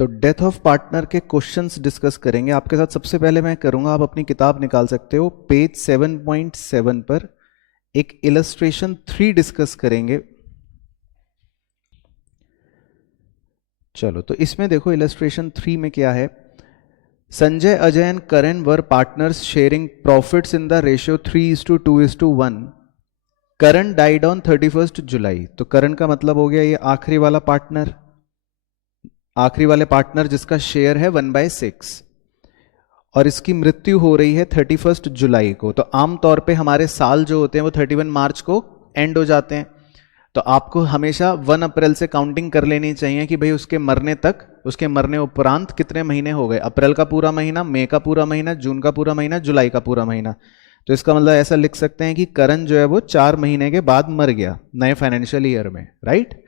तो death of partner के questions discuss करेंगे आपके साथ। सबसे पहले मैं करूंगा, आप अपनी किताब निकाल सकते हो, पेज 7.7 पर एक इलस्ट्रेशन 3 डिस्कस करेंगे। चलो, तो इसमें देखो इलस्ट्रेशन 3 में क्या है। Sanjay, Ajay and Karan were partners sharing profits in the ratio 3:2:1। Karan died on 31 जुलाई। तो करण का मतलब हो गया ये आखिरी वाला पार्टनर, आखिरी वाले पार्टनर जिसका शेयर है 1/6, और इसकी मृत्यु हो रही है 31 जुलाई को। तो आमतौर पे हमारे साल जो होते हैं वो 31 मार्च को एंड हो जाते हैं। तो आपको हमेशा 1 अप्रैल से काउंटिंग कर लेनी चाहिए कि भाई उसके मरने तक, उसके मरने उपरांत कितने महीने हो गए। अप्रैल का पूरा महीना, मई का पूरा महीना, जून का पूरा महीना, जुलाई का पूरा महीना। तो इसका मतलब ऐसा लिख सकते हैं कि करण जो है वो 4 महीने के बाद मर गया नए फाइनेंशियल ईयर में, right.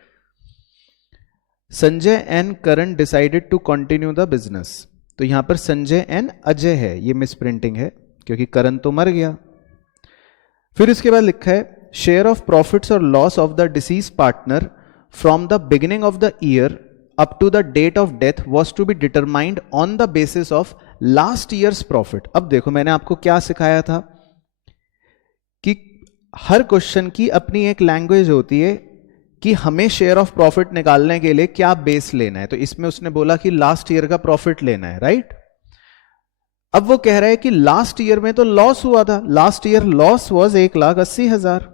Sanjay and Karan decided to continue the business. तो यहां पर संजय एंड अजय है, ये मिस प्रिंटिंग है क्योंकि करण तो मर गया। फिर इसके बाद लिखा है शेयर ऑफ प्रॉफिट्स और loss of the deceased partner from the beginning of the year up to the date of death was to be determined on the basis of last year's profit. अब देखो मैंने आपको क्या सिखाया था कि हर question की अपनी एक लैंग्वेज होती है कि हमें शेयर ऑफ प्रॉफिट निकालने के लिए क्या बेस लेना है। तो इसमें उसने बोला कि लास्ट ईयर का प्रॉफिट लेना है, राइट। अब वो कह रहा है कि लास्ट ईयर में तो लॉस हुआ था, लास्ट ईयर लॉस वाज 1,80,000।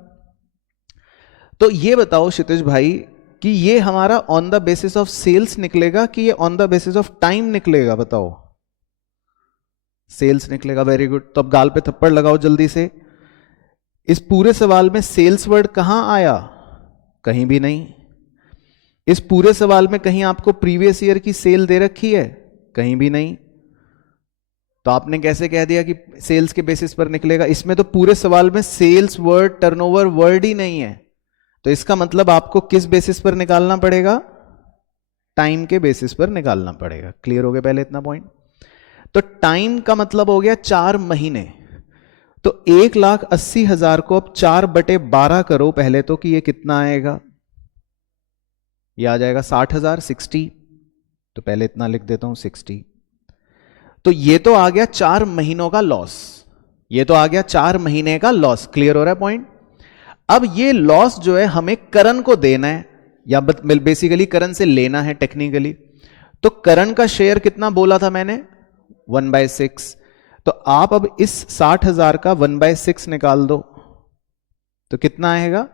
तो ये बताओ क्षितिज भाई कि ये हमारा on the basis of sales निकलेगा कि ये on the basis of time निकलेगा, बताओ। सेल्स निकलेगा, वेरी गुड। तो अब गाल पे थप्पड़ लगाओ जल्दी से। इस पूरे सवाल में सेल्स वर्ड कहां आया? कहीं भी नहीं। इस पूरे सवाल में कहीं आपको प्रीवियस ईयर की सेल दे रखी है? कहीं भी नहीं। तो आपने कैसे कह दिया कि सेल्स के बेसिस पर निकलेगा? इसमें तो पूरे सवाल में सेल्स वर्ड, टर्नओवर वर्ड ही नहीं है। तो इसका मतलब आपको किस बेसिस पर निकालना पड़ेगा? टाइम के बेसिस पर निकालना पड़ेगा। क्लियर हो गया पहले इतना पॉइंट? तो टाइम का मतलब हो गया 4 महीने। तो 1,80,000 को अब 4/12 करो पहले तो, कि ये कितना आएगा? ये आ जाएगा 60,000, 60। तो पहले इतना लिख देता हूं 60। तो ये तो आ गया 4 महीनों का लॉस, ये तो आ गया 4 महीने का लॉस। क्लियर हो रहा है पॉइंट? अब ये लॉस जो है हमें करण को देना है, या बेसिकली करण से लेना है टेक्निकली। तो करण का शेयर कितना बोला था मैंने? 1/6। तो आप अब इस 60,000 का 1/6 निकाल दो तो कितना आएगा?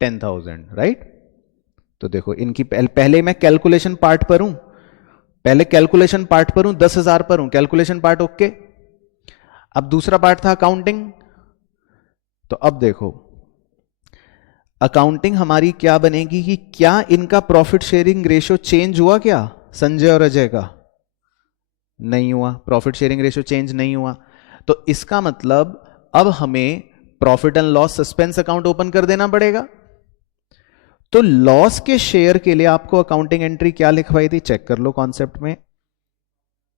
10,000, राइट। तो देखो इनकी पहले मैं कैलकुलेशन पार्ट पर हूं, पहले कैलकुलेशन पार्ट पर हूं, 10,000 पर हूं, कैलकुलेशन पार्ट ओके। अब दूसरा पार्ट था अकाउंटिंग। तो अब देखो अकाउंटिंग हमारी क्या बनेगी कि क्या इनका प्रॉफिट शेयरिंग रेशियो चेंज हुआ क्या? संजय और अजय का नहीं हुआ, प्रॉफिट शेयरिंग रेशियो चेंज नहीं हुआ। तो इसका मतलब अब हमें profit and loss suspense account open कर देना पड़ेगा। तो लॉस के शेयर के लिए आपको अकाउंटिंग एंट्री क्या लिखवाई थी? चेक कर लो कॉन्सेप्ट में।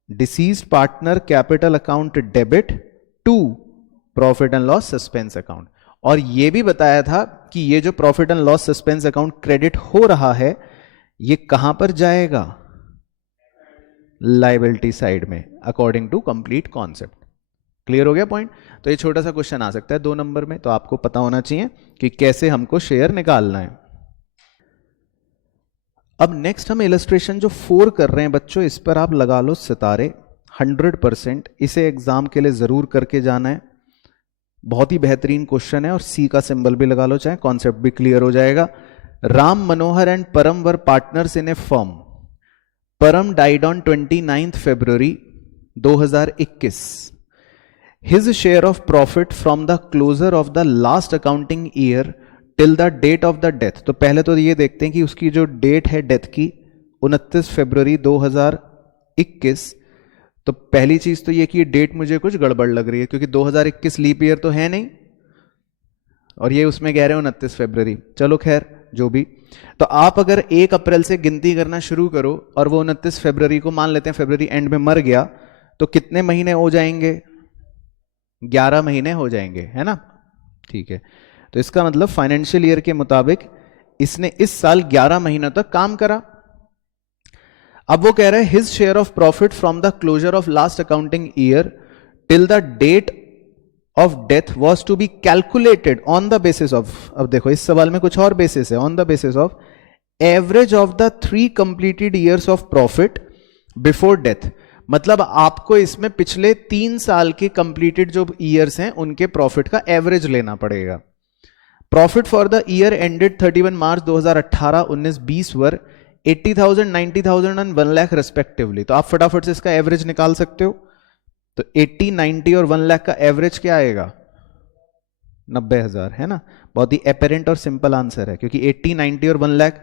Deceased partner capital account debit to profit and loss suspense account. और यह भी बताया था कि ये जो profit and loss suspense account credit हो रहा है ये कहां पर जाएगा? लायबिलिटी साइड में, according to complete concept. Clear हो गया पॉइंट? तो ये छोटा सा क्वेश्चन आ सकता है 2 नंबर में, तो आपको पता होना चाहिए कि कैसे हमको शेयर निकालना है। अब नेक्स्ट हम इलस्ट्रेशन जो 4 कर रहे हैं बच्चों, इस पर आप लगा लो सितारे 100%। इसे एग्जाम के लिए जरूर करके जाना है, बहुत ही बेहतरीन क्वेश्चन है। और सी का सिंबल भी लगा लो, चाहे कॉन्सेप्ट भी क्लियर हो जाएगा। Ram Manohar and Param were partners in a firm. Param died on 29 February 2021। His share of profit from the closure of the last accounting year till the date of the death. तो पहले तो ये देखते हैं कि उसकी जो डेट है डेथ की 29 फरवरी 2021। तो पहली चीज तो ये कि डेट मुझे कुछ गड़बड़ लग रही है क्योंकि 2021 लीप ईयर तो है नहीं, और ये उसमें कह रहे हो 29 फरवरी। चलो खैर जो भी। तो आप अगर 1 अप्रैल से गिनती करना शुरू करो और वो 29 फरवरी को मान लेते हैं फरवरी एंड में मर गया, तो कितने महीने हो जाएंगे? 11 महीने हो जाएंगे, है ना? ठीक है। तो इसका मतलब फाइनेंशियल ईयर के मुताबिक इसने इस साल 11 महीनों तक काम करा। अब वो कह रहा है his share of profit from the closure of last accounting year till the date of death was to be calculated on the basis of, अब देखो इस सवाल में कुछ और बेसिस है, on the basis of average of the 3 completed years of profit before death. मतलब आपको इसमें पिछले 3 साल के कंप्लीटेड जो ईयर्स हैं उनके प्रॉफिट का एवरेज लेना पड़ेगा। Profit for the year ended 31 March 2018, 19, 20 were 80,000, 90,000 and 1 lakh respectively. तो आप फटाफट से इसका एवरेज निकाल सकते हो। तो 80, 90 और 1 लाख का एवरेज क्या आएगा? 90,000, है ना। बहुत ही एपेरेंट और सिंपल आंसर है, क्योंकि 80, 90 और 1 लाख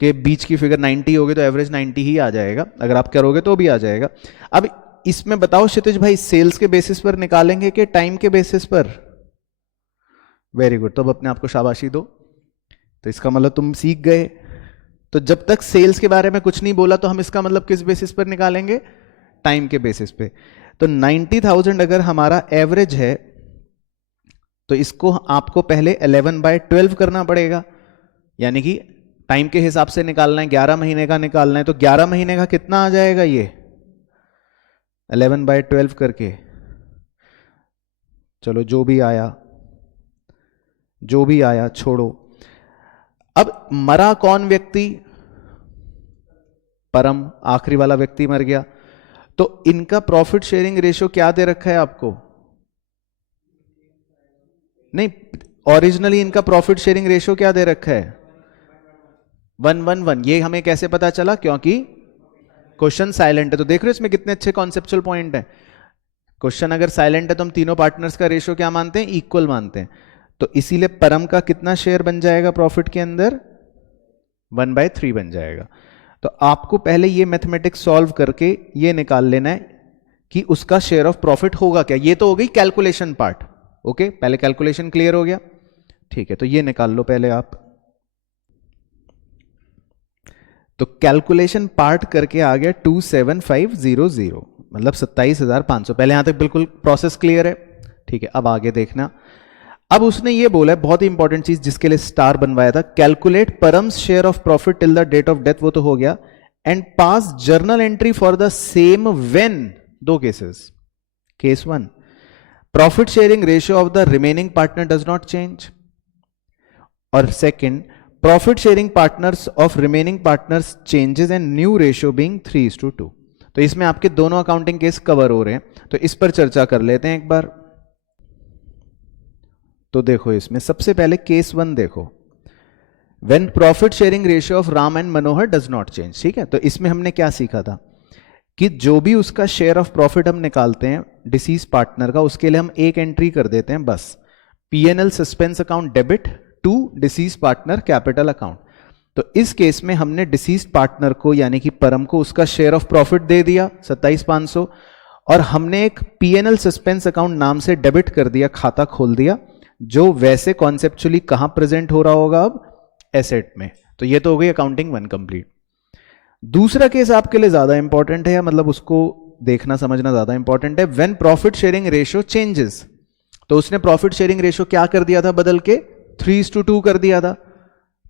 के बीच की फिगर 90 होगी तो एवरेज 90 ही आ जाएगा, अगर आप करोगे तो भी आ जाएगा। अब इसमें बताओ क्षितिज भाई, सेल्स के बेसिस पर निकालेंगे कि टाइम के बेसिस पर? वेरी गुड, तो अब अपने आप को शाबाशी दो। तो इसका मतलब तुम सीख गए। तो जब तक सेल्स के बारे में कुछ नहीं बोला तो हम इसका मतलब किस बेसिस पर निकालेंगे? टाइम के बेसिस पे। तो 90,000 अगर हमारा एवरेज है तो इसको आपको पहले 11/12 करना पड़ेगा, यानी कि टाइम के हिसाब से निकालना है, 11 महीने का निकालना है। तो 11 महीने का कितना आ जाएगा ये 11/12 करके? चलो जो भी आया छोड़ो। अब मरा कौन व्यक्ति? परम, आखिरी वाला व्यक्ति मर गया। तो इनका प्रॉफिट शेयरिंग रेशियो क्या दे रखा है आपको? नहीं, ओरिजिनली इनका प्रॉफिट शेयरिंग रेशियो क्या दे रखा है? 1:1:1। ये हमें कैसे पता चला? क्योंकि क्वेश्चन साइलेंट है। तो देख रहे हो इसमें कितने अच्छे कॉन्सेप्चुअल पॉइंट है। क्वेश्चन अगर साइलेंट है तो हम तीनों पार्टनर्स का रेशियो क्या मानते हैं? इक्वल मानते हैं। तो इसीलिए परम का कितना शेयर बन जाएगा प्रॉफिट के अंदर? 1/3 बन जाएगा। तो आपको पहले ये मैथमेटिक्स सॉल्व करके ये निकाल लेना है कि उसका शेयर ऑफ प्रॉफिट होगा क्या। ये तो हो गई कैलकुलेशन पार्ट। ओके, पहले कैलकुलेशन क्लियर हो गया, ठीक है। तो ये निकाल लो पहले आप। तो कैलकुलेशन पार्ट करके आ गया 27,500, मतलब 27,500। पहले यहां तक बिल्कुल प्रोसेस क्लियर है, ठीक है। अब आगे देखना। अब उसने ये बोला है बहुत ही इंपॉर्टेंट चीज जिसके लिए स्टार बनवाया था, calculate Param's share of profit till the date of death, वो तो हो गया। And pass journal entry for the same when, 2 cases. Case 1, profit sharing ratio of the remaining partner does not change. और second, profit sharing partners of remaining partners changes and new ratio being 3:2। तो इसमें आपके दोनों accounting case cover हो रहे हैं, तो इस पर चर्चा कर लेते हैं एक बार। तो देखो इसमें सबसे पहले केस 1 देखो, when profit sharing ratio of Ram and Manohar does not change, ठीक है। तो इसमें हमने क्या सीखा था कि जो भी उसका शेयर ऑफ प्रॉफिट हम निकालते हैं डिसीज पार्टनर का, उसके लिए हम एक एंट्री कर देते हैं बस, PNL suspense account debit to deceased partner capital account. तो इस केस में हमने डिसीज पार्टनर को यानी कि परम को उसका शेयर ऑफ प्रॉफिट दे दिया 27,500, और हमने एक पीएनएल सस्पेंस अकाउंट नाम से डेबिट कर दिया, खाता खोल दिया, जो वैसे कॉन्सेप्चुअली कहां प्रेजेंट हो रहा होगा? अब एसेट में। तो ये तो हो गई अकाउंटिंग 1 कंप्लीट। दूसरा केस आपके लिए ज्यादा इंपॉर्टेंट है, मतलब उसको देखना समझना ज्यादा इंपॉर्टेंट है। When profit sharing ratio changes, तो उसने प्रॉफिट शेयरिंग रेशियो क्या कर दिया था? बदल के 3:2 कर दिया था।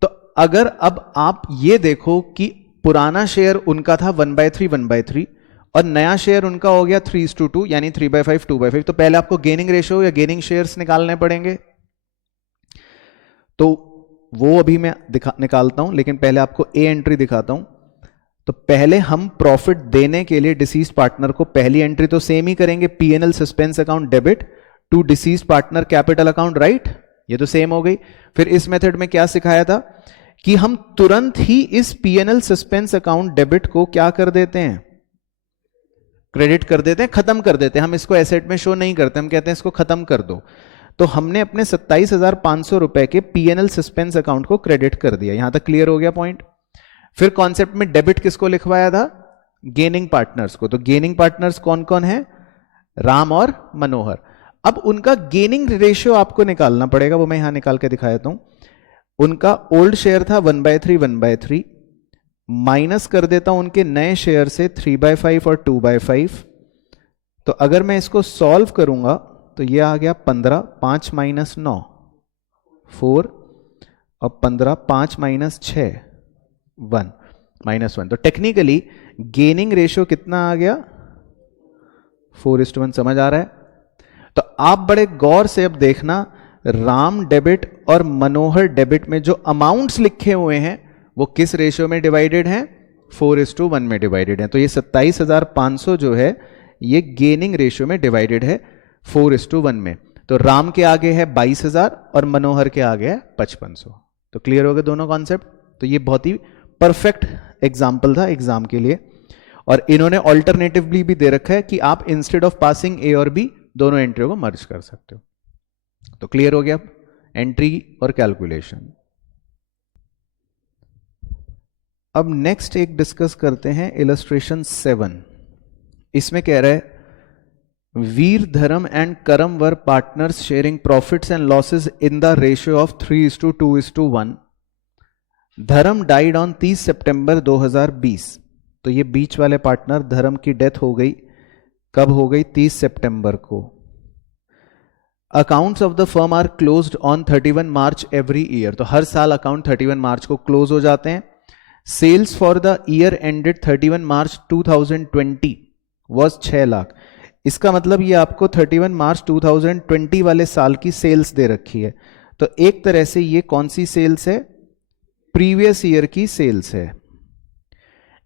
तो अगर अब आप ये देखो कि पुराना शेयर उनका था 1/3 और नया शेयर उनका हो गया 3:2, यानी 3/5 2/5। तो पहले आपको गेनिंग रेशियो या गेनिंग शेयर्स निकालने पड़ेंगे। तो वो अभी मैं निकालता हूं, लेकिन पहले आपको ए एंट्री दिखाता हूं। तो पहले हम प्रॉफिट देने के लिए डिसीज पार्टनर को पहली एंट्री तो सेम ही करेंगे, PNL suspense account debit to deceased partner capital account, right. ये तो सेम हो गई। फिर इस मेथड में क्या सिखाया था कि हम तुरंत ही इस पीएनएल सस्पेंस अकाउंट डेबिट को क्या कर देते हैं? क्रेडिट कर देते हैं, खत्म कर देते हैं। हम इसको एसेट में शो नहीं करते, हम कहते हैं इसको खत्म कर दो। तो हमने अपने 27,500 रुपए के पीएनएल सस्पेंस अकाउंट को क्रेडिट कर दिया। यहां तक क्लियर हो गया पॉइंट। फिर कॉन्सेप्ट में डेबिट किसको लिखवाया था? गेनिंग पार्टनर्स को। तो गेनिंग पार्टनर्स कौन कौन है? राम और मनोहर। अब उनका गेनिंग रेशियो आपको निकालना पड़ेगा, वो मैं यहां निकाल के दिखा देता हूं। उनका ओल्ड शेयर था 1/3 माइनस कर देता हूं उनके नए शेयर से 3/5 और 2/5। तो अगर मैं इसको सॉल्व करूंगा तो ये आ गया 15, 5 - 9 4, और 15, 5 - 6 1। -1। तो टेक्निकली गेनिंग रेशियो कितना आ गया? 4:1। समझ आ रहा है? तो आप बड़े गौर से अब देखना, राम डेबिट और मनोहर डेबिट में जो अमाउंट्स लिखे हुए हैं वो किस रेशियो में डिवाइडेड हैं? 4:1 में डिवाइडेड है। तो ये 27,500 जो है ये गेनिंग रेशियो में डिवाइडेड है 4:1 में। तो राम के आगे है 22,000 और मनोहर के आगे है 5500। तो क्लियर हो गए दोनों कॉन्सेप्ट? तो ये बहुत ही परफेक्ट एग्जाम्पल था एग्जाम के लिए। और इन्होंने ऑल्टरनेटिवली भी दे रखा है कि आप इंस्टेड ऑफ पासिंग ए और बी दोनों एंट्रियों को मर्ज कर सकते हो। तो क्लियर हो गया अब एंट्री और कैलकुलेशन। अब नेक्स्ट एक डिस्कस करते हैं इलस्ट्रेशन 7। इसमें कह रहा है वीर धर्म एंड करम वर partners sharing profits and losses in the ratio of 3:2:1। धर्म डाइड ऑन 30 सितंबर 2020। तो ये बीच वाले पार्टनर धर्म की डेथ हो गई, कब हो गई? 30 सितंबर को। Accounts of the firm are closed on 31 March every year. तो हर साल अकाउंट 31 मार्च को क्लोज हो जाते हैं। Sales for the year ended 31 March 2020 was 6 lakh. इसका मतलब ये आपको 31 मार्च 2020 वाले साल की सेल्स दे रखी है। तो एक तरह से ये कौन सी सेल्स है? प्रीवियस ईयर की सेल्स है।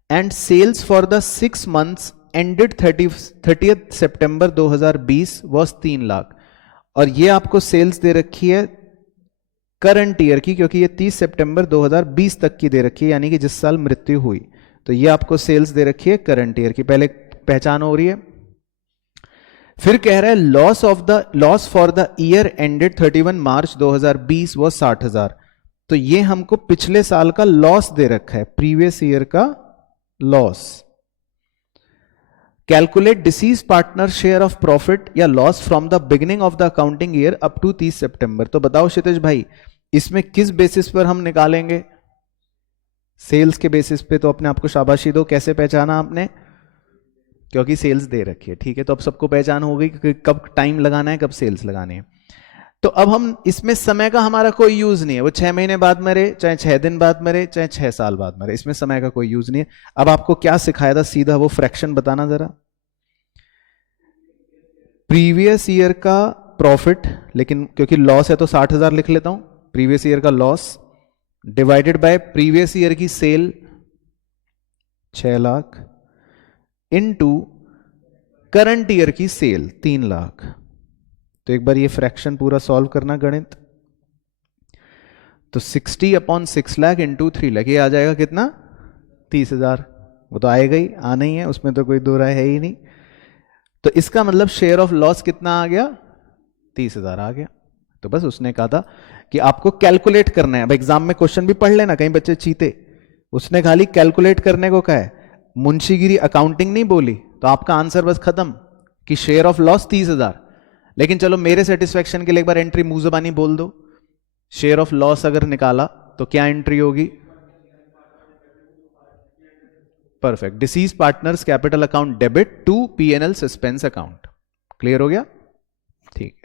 And sales for the 6 months ended 30 September 2020 was 3 lakh. और ये आपको सेल्स दे रखी है करंट ईयर की, क्योंकि ये 30 सितंबर 2020 तक की दे रखी है, यानी कि जिस साल मृत्यु हुई। तो ये आपको सेल्स दे रखी है करंट ईयर की, पहले पहचान हो रही है। फिर कह रहा है loss for the year ended 31 March 2020 वो 60,000। तो ये हमको पिछले साल का लॉस दे रखा है, प्रीवियस ईयर का loss. Calculate deceased partner share of profit या loss from the beginning of the accounting year up to 30 September. तो बताओ क्षितिज भाई, इसमें किस बेसिस पर हम निकालेंगे? सेल्स के बेसिस पे। तो अपने आपको शाबाशी दो, कैसे पहचाना आपने? क्योंकि सेल्स दे रखी है। ठीक है, तो अब सबको पहचान हो गई कि कब टाइम लगाना है, कब सेल्स लगानी है। तो अब हम इसमें समय का हमारा कोई यूज नहीं है, वो 6 महीने बाद मरे, चाहे 6 दिन बाद मरे, चाहे 6 साल बाद मरे, इसमें समय का कोई यूज नहीं है। अब आपको क्या सिखाया था, सीधा वो फ्रैक्शन बताना जरा। प्रीवियस ईयर का प्रॉफिट, लेकिन क्योंकि लॉस है तो 60,000 लिख लेता हूं। प्रीवियस ईयर का loss divided by previous year की sale 6 lakh into current year की सेल 3 लाख। तो एक बार ये फ्रैक्शन पूरा सॉल्व करना गणित। तो 60/6 लाख इंटू 3 लाख, ये आ जाएगा कितना? 30,000। वो तो आएगा ही, आना ही है, उसमें तो कोई दो राय है ही नहीं। तो इसका मतलब शेयर ऑफ लॉस कितना आ गया? 30,000 आ गया। तो बस उसने कहा था कि आपको कैलकुलेट करना है। अब एग्जाम में क्वेश्चन भी पढ़ लेना, कहीं बच्चे चीते। उसने खाली कैलकुलेट करने को कहा है, मुंशीगिरी अकाउंटिंग नहीं बोली। तो आपका आंसर बस खत्म कि शेयर ऑफ लॉस 30,000। लेकिन चलो मेरे सेटिस्फेक्शन के लिए एक बार एंट्री मुंह ज़बानी बोल दो। शेयर ऑफ लॉस अगर निकाला तो क्या एंट्री होगी? Perfect, deceased partners capital account debit to P&L suspense account. Clear हो गया? ठीक है।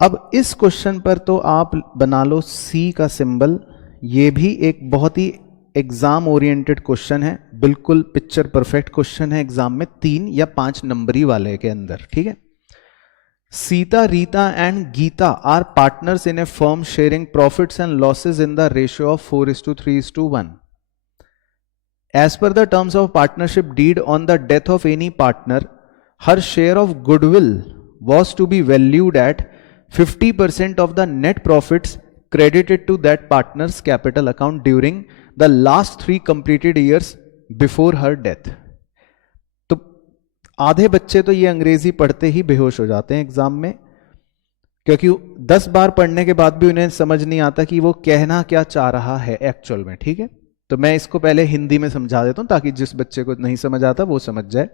अब इस क्वेश्चन पर तो आप बना लो C का सिंबल। ये भी एक बहुत ही एग्जाम ओरिएंटेड क्वेश्चन है, बिल्कुल पिक्चर परफेक्ट क्वेश्चन है एग्जाम में 3 या 5 नंबरी वाले के अंदर। ठीक है। Sita, Rita and Gita are partners in a firm sharing profits and losses in the ratio of 4:3:1। As per the terms of partnership deed on the death of any partner, her share of goodwill was to be valued at 50% of the net profits credited to that partner's capital account during the last 3 completed years before her death. तो आधे बच्चे तो ये अंग्रेजी पढ़ते ही बेहोश हो जाते हैं एग्जाम में, क्योंकि 10 बार पढ़ने के बाद भी उन्हें समझ नहीं आता कि वो कहना क्या चाह रहा है एक्चुअल में। ठीक है, तो मैं इसको पहले हिंदी में समझा देता हूं ताकि जिस बच्चे को नहीं समझ आता वो समझ जाए।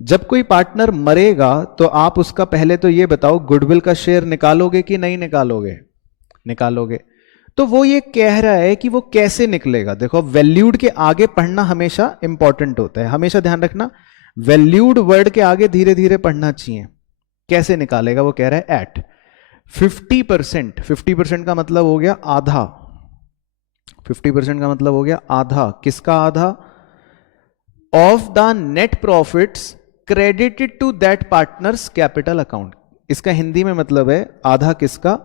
जब कोई पार्टनर मरेगा तो आप उसका पहले तो ये बताओ गुडविल का शेयर निकालोगे कि नहीं निकालोगे? निकालोगे। तो वो ये कह रहा है कि वो कैसे निकलेगा। देखो, वैल्यूड के आगे पढ़ना हमेशा इंपॉर्टेंट होता है, हमेशा ध्यान रखना, वैल्यूड वर्ड के आगे धीरे धीरे पढ़ना चाहिए। कैसे निकालेगा? वो कह रहा है एट 50%। 50% का मतलब हो गया आधा। 50% का मतलब हो गया आधा। किसका आधा? Of the net profits credited to that partners capital account. इसका हिंदी में मतलब है आधा किसका?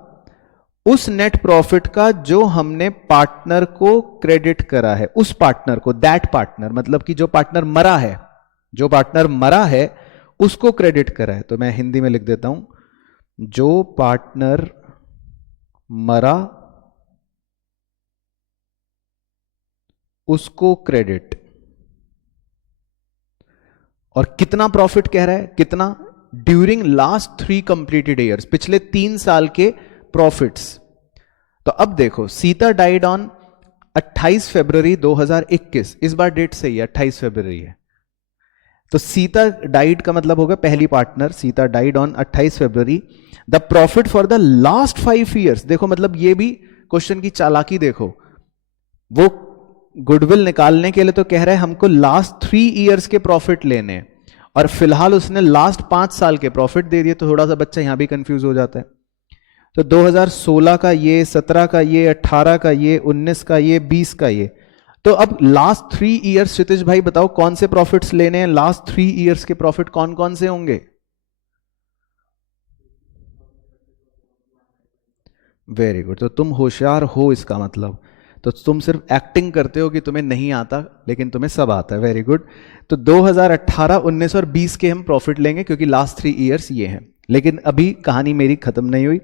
उस नेट प्रॉफिट का जो हमने पार्टनर को क्रेडिट करा है, उस पार्टनर को, दैट पार्टनर मतलब कि जो पार्टनर मरा है, जो पार्टनर मरा है उसको क्रेडिट करा है। तो मैं हिंदी में लिख देता हूं, जो पार्टनर मरा उसको क्रेडिट। और कितना प्रॉफिट कह रहा है? कितना? ड्यूरिंग लास्ट 3 कंप्लीटेड ईयर्स, पिछले 3 साल के प्रॉफिट्स। तो अब देखो, सीता डाइड ऑन 28 फरवरी 2021, इस बार डेट सही है, 28 फरवरी है। तो सीता डाइड का मतलब होगा पहली partner, Sita died on 28 February. The profit for the last 5 years, देखो मतलब ये भी क्वेश्चन की चालाकी देखो, वो गुडविल निकालने के लिए तो कह रहा है हमको लास्ट 3 ईयर्स के प्रॉफिट लेने हैं, और फिलहाल उसने लास्ट 5 साल के प्रॉफिट दे दिए। तो थोड़ा सा बच्चा यहां भी कंफ्यूज हो जाता है। तो 2016 का ये, 17 का ये, 18 का ये, 19 का ये, 20 का ये। तो अब लास्ट 3 ईयर्स, क्षितिज भाई बताओ कौन से प्रॉफिट्स लेने हैं? लास्ट 3 ईयर्स के प्रॉफिट कौन कौन से होंगे? Very good. तो तुम होशियार हो इसका मतलब। तो तुम सिर्फ एक्टिंग करते हो कि तुम्हें नहीं आता, लेकिन तुम्हें सब आता है। Very good. तो 2018, 19 और 20 के हम प्रॉफिट लेंगे क्योंकि लास्ट 3 ईयर्स ये हैं। लेकिन अभी कहानी मेरी खत्म नहीं हुई।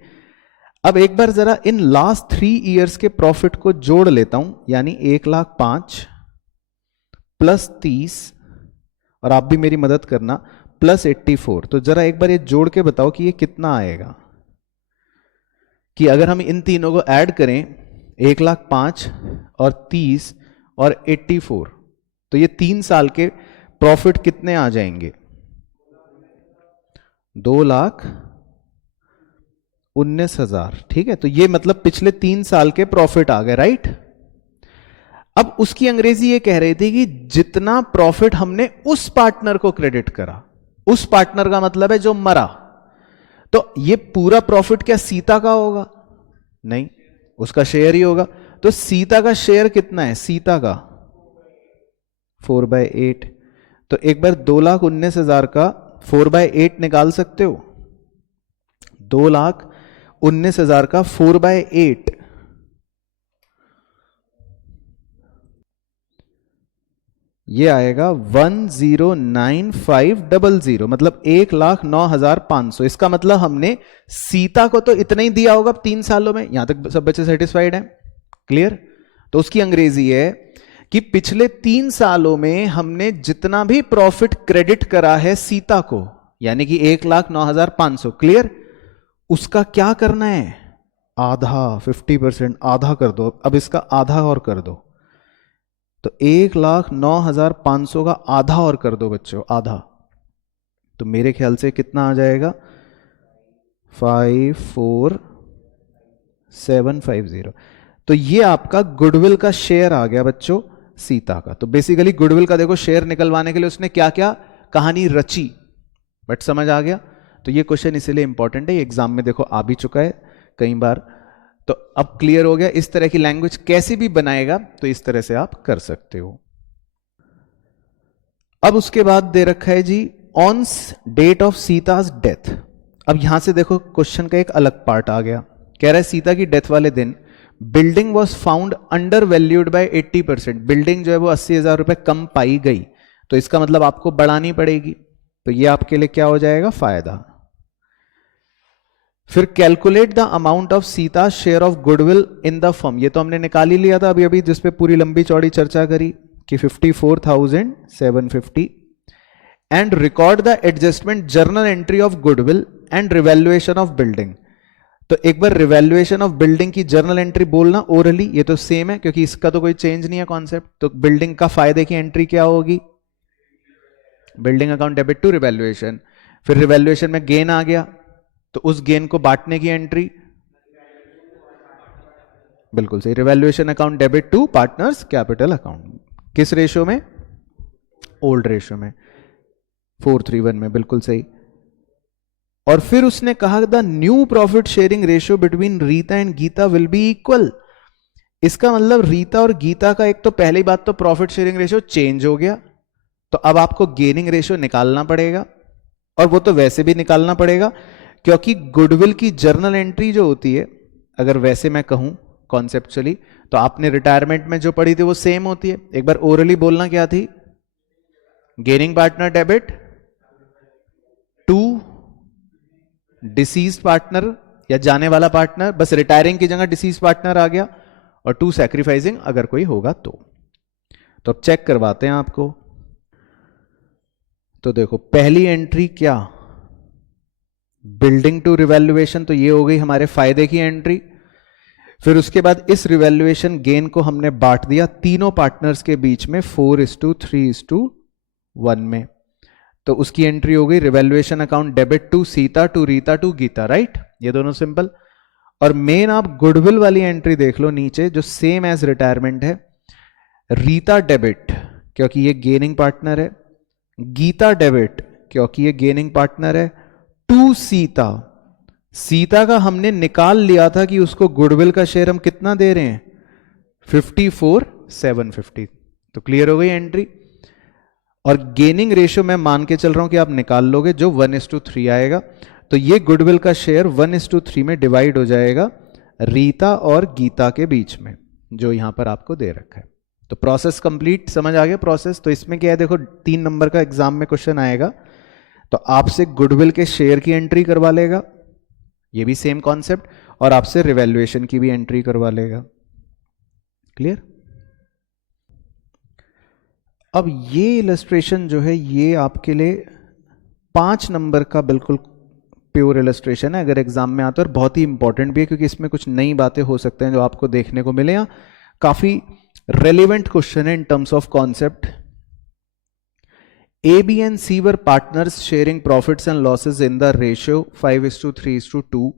अब एक बार जरा इन लास्ट 3 ईयर्स के प्रॉफिट को जोड़ लेता हूं, यानी 1,05,000 प्लस 30, और आप भी मेरी मदद करना, प्लस 84। तो जरा एक बार ये जोड़ के बताओ कि ये कितना आएगा। कि अगर हम इन तीनों को ऐड करें, 1,05,000 और 30 और 84, तो ये 3 साल के प्रॉफिट कितने आ जाएंगे? 2,19,000। ठीक है, तो ये मतलब पिछले 3 साल के प्रॉफिट आ गए, राइट। अब उसकी अंग्रेजी ये कह रही थी कि जितना प्रॉफिट हमने उस पार्टनर को क्रेडिट करा, उस पार्टनर का मतलब है जो मरा, तो ये पूरा प्रॉफिट क्या सीता का होगा? नहीं, उसका शेयर ही होगा। तो सीता का शेयर कितना है? सीता का 4/8। तो एक बार 2,19,000 का 4/8 निकाल सकते हो? 2,19,000 का 4/8, ये आएगा 1,09,500, मतलब 1,09,500। इसका मतलब हमने सीता को तो इतना ही दिया होगा 3 सालों में। यहां तक सब बच्चे सेटिस्फाइड हैं? क्लियर। तो उसकी अंग्रेजी है कि पिछले 3 सालों में हमने जितना भी प्रॉफिट क्रेडिट करा है सीता को, यानी कि 1,09,500। क्लियर। उसका क्या करना है? आधा, 50%, आधा कर दो। अब इसका आधा और कर दो, तो 1,09,500 का आधा और कर दो बच्चों, आधा। तो मेरे ख्याल से कितना आ जाएगा? 54750। तो ये आपका गुडविल का शेयर आ गया बच्चों, सीता का। तो बेसिकली गुडविल का देखो शेयर निकलवाने के लिए उसने क्या क्या कहानी रची, बट समझ आ गया। तो ये क्वेश्चन इसीलिए इंपॉर्टेंट है, ये एग्जाम में देखो आ भी चुका है कई बार। तो अब क्लियर हो गया, इस तरह की लैंग्वेज कैसे भी बनाएगा तो इस तरह से आप कर सकते हो। अब उसके बाद दे रखा है G on date of Sita's death. अब यहां से देखो क्वेश्चन का एक अलग पार्ट आ गया। कह रहा है सीता की डेथ वाले दिन building was found under valued bye 80%। Building जो है वो 80,000 रुपए कम पाई गई। तो इसका मतलब आपको बढ़ानी पड़ेगी। तो ये आपके लिए क्या हो जाएगा? फायदा। फिर calculate the amount of Sita share of goodwill in the firm. ये तो हमने निकाल ही लिया था अभी अभी, जिसपे पूरी लंबी चौड़ी चर्चा करी कि 54,750। And record the adjustment journal entry of goodwill and revaluation of building. तो एक बार रिवैल्यूएशन ऑफ बिल्डिंग की जर्नल एंट्री बोलना ओरली, ये तो सेम है क्योंकि इसका तो कोई चेंज नहीं है कॉन्सेप्ट। तो बिल्डिंग का फायदे की एंट्री क्या होगी? Building account debit to revaluation. फिर रिवैल्यूएशन में गेन आ गया, तो उस गेन को बांटने की एंट्री, बिल्कुल सही, revaluation account debit to partners capital account. किस रेशो में? ओल्ड रेशो में, 4:3:1 में, बिल्कुल सही। और फिर उसने कहा the new profit sharing ratio between Rita and Gita will be equal. इसका मतलब रीता और गीता का एक तो पहली बात तो प्रॉफिट शेयरिंग रेशियो चेंज हो गया, तो अब आपको गेनिंग रेशियो निकालना पड़ेगा, और वो तो वैसे भी निकालना पड़ेगा क्योंकि गुडविल की जर्नल एंट्री जो होती है, अगर वैसे मैं कहूं कॉन्सेप्चुअली, तो आपने रिटायरमेंट में जो पढ़ी थी वो सेम होती है। एक बार ओरली बोलना क्या थी? Gaining partner debit to deceased partner या जाने वाला पार्टनर, बस रिटायरिंग की जगह डिसीज पार्टनर आ गया, और टू सैक्रिफाइसिंग अगर कोई होगा तो अब चेक करवाते हैं आपको। तो देखो पहली एंट्री क्या, बिल्डिंग टू रिवैल्यूएशन, तो ये हो गई हमारे फायदे की एंट्री। फिर उसके बाद इस रिवैल्यूएशन गेन को हमने बांट दिया तीनों पार्टनर्स के बीच में 4:3:1 में, तो उसकी एंट्री हो गई revaluation account debit to Sita to Rita to Gita, right, ये दोनों सिंपल। और मेन आप गुडविल वाली एंट्री देख लो नीचे जो सेम एज रिटायरमेंट है, रीता डेबिट क्योंकि ये गेनिंग पार्टनर है, गीता डेबिट क्योंकि ये गेनिंग पार्टनर है, टू सीता, सीता का हमने निकाल लिया था कि उसको गुडविल का शेयर हम कितना दे रहे हैं 54,750, तो क्लियर हो गई एंट्री। और गेनिंग रेशियो मैं मान के चल रहा हूं कि आप निकाल लोगे जो 1:3 आएगा, तो ये गुडविल का शेयर 1:3 में डिवाइड हो जाएगा रीता और गीता के बीच में, जो यहां पर आपको दे रखा है। तो प्रोसेस कंप्लीट, समझ आ गया प्रोसेस। तो इसमें क्या है देखो 3 नंबर का एग्जाम में क्वेश्चन आएगा, तो आपसे गुडविल के शेयर की एंट्री करवा लेगा, ये भी सेम कॉन्सेप्ट, और आपसे रिवैल्यूएशन की भी एंट्री करवा लेगा। क्लियर? अब ये इलस्ट्रेशन जो है ये आपके लिए 5 नंबर का बिल्कुल प्योर इलस्ट्रेशन है, अगर एग्जाम में आता है, और बहुत ही इंपॉर्टेंट भी है क्योंकि इसमें कुछ नई बातें हो सकते हैं जो आपको देखने को मिले, या काफी रेलिवेंट क्वेश्चन है in terms of concept. A, B and C were partners sharing profits and losses in the ratio 5:3:2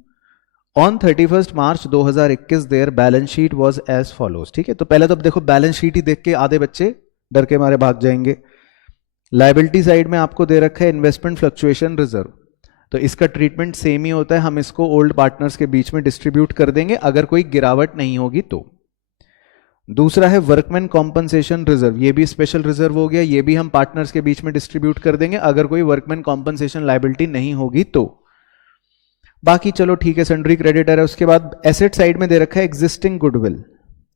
on 31st March 2021. Their balance sheet was as follows। ठीक है, तो पहले तो अब देखो बैलेंस शीट ही देख के आधे बच्चे डर के मारे भाग जाएंगे। लायबिलिटी साइड में आपको दे रखा है इन्वेस्टमेंट फ्लक्चुएशन रिजर्व, तो इसका ट्रीटमेंट सेम ही होता है, हम इसको ओल्ड पार्टनर्स के बीच में डिस्ट्रीब्यूट कर देंगे अगर कोई गिरावट नहीं होगी तो। दूसरा है वर्कमैन कॉम्पनसेशन रिजर्व, ये भी स्पेशल रिजर्व हो गया, ये भी हम पार्टनर्स के बीच में डिस्ट्रीब्यूट कर देंगे अगर कोई वर्कमैन कॉम्पनसेशन लायबिलिटी नहीं होगी तो। बाकी चलो ठीक है, सन्ड्री क्रेडिटर है। उसके बाद एसेट साइड में दे रखा है एग्जिस्टिंग गुडविल,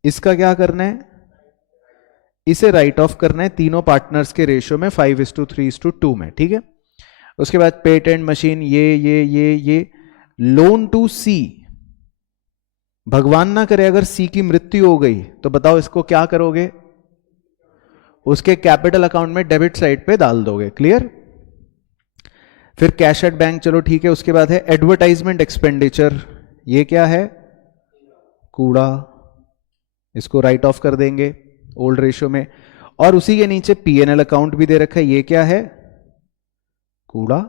इसका क्या करना है, इसे राइट ऑफ करना है तीनों पार्टनर्स के रेशियो में 5:3:2 में। ठीक है, उसके बाद पेटेंट मशीन ये लोन टू सी, भगवान ना करे अगर सी की मृत्यु हो गई तो बताओ इसको क्या करोगे, उसके कैपिटल अकाउंट में डेबिट साइड पे डाल दोगे। क्लियर? फिर कैश एट बैंक, चलो ठीक है। उसके बाद है एडवर्टाइजमेंट एक्सपेंडिचर, ये क्या है, कूड़ा, इसको राइट ऑफ कर देंगे ओल्ड रेशियो में। और उसी के नीचे पीएनएल अकाउंट भी दे रखा है, ये क्या है, कूड़ा,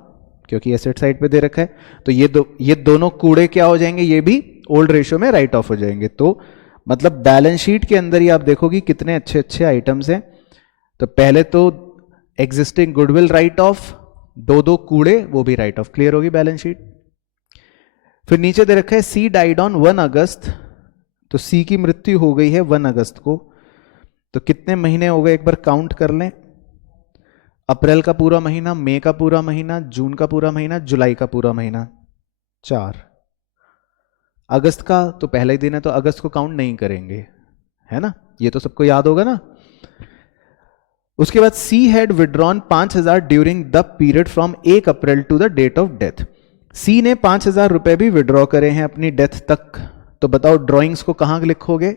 क्योंकि एसेट साइड पे दे रखा है, तो ये दोनों कूड़े क्या हो जाएंगे, ये भी ओल्ड रेशियो में राइट ऑफ हो जाएंगे। तो मतलब बैलेंस शीट के अंदर ही आप देखोगे कितने अच्छे अच्छे आइटम्स हैं। तो पहले तो एग्जिस्टिंग गुडविल राइट ऑफ, दो कूड़े वो भी राइट ऑफ, क्लियर होगी बैलेंस शीट। फिर नीचे दे रखा है सी डाइड ऑन 1 अगस्त, तो सी की मृत्यु हो गई है 1 अगस्त को, तो कितने महीने हो गए एक बार काउंट कर लें, अप्रैल का पूरा महीना, मई का पूरा महीना, जून का पूरा महीना, जुलाई का पूरा महीना, 4। अगस्त का तो पहला ही दिन है तो अगस्त को काउंट नहीं करेंगे, है ना, ये तो सबको याद होगा ना। उसके बाद C had withdrawn 5,000 during the period from 1 April to the date of death. C ने 5,000 रुपए भी विड्रॉ करे हैं अपनी डेथ तक, तो बताओ ड्रॉइंग्स को कहां लिखोगे,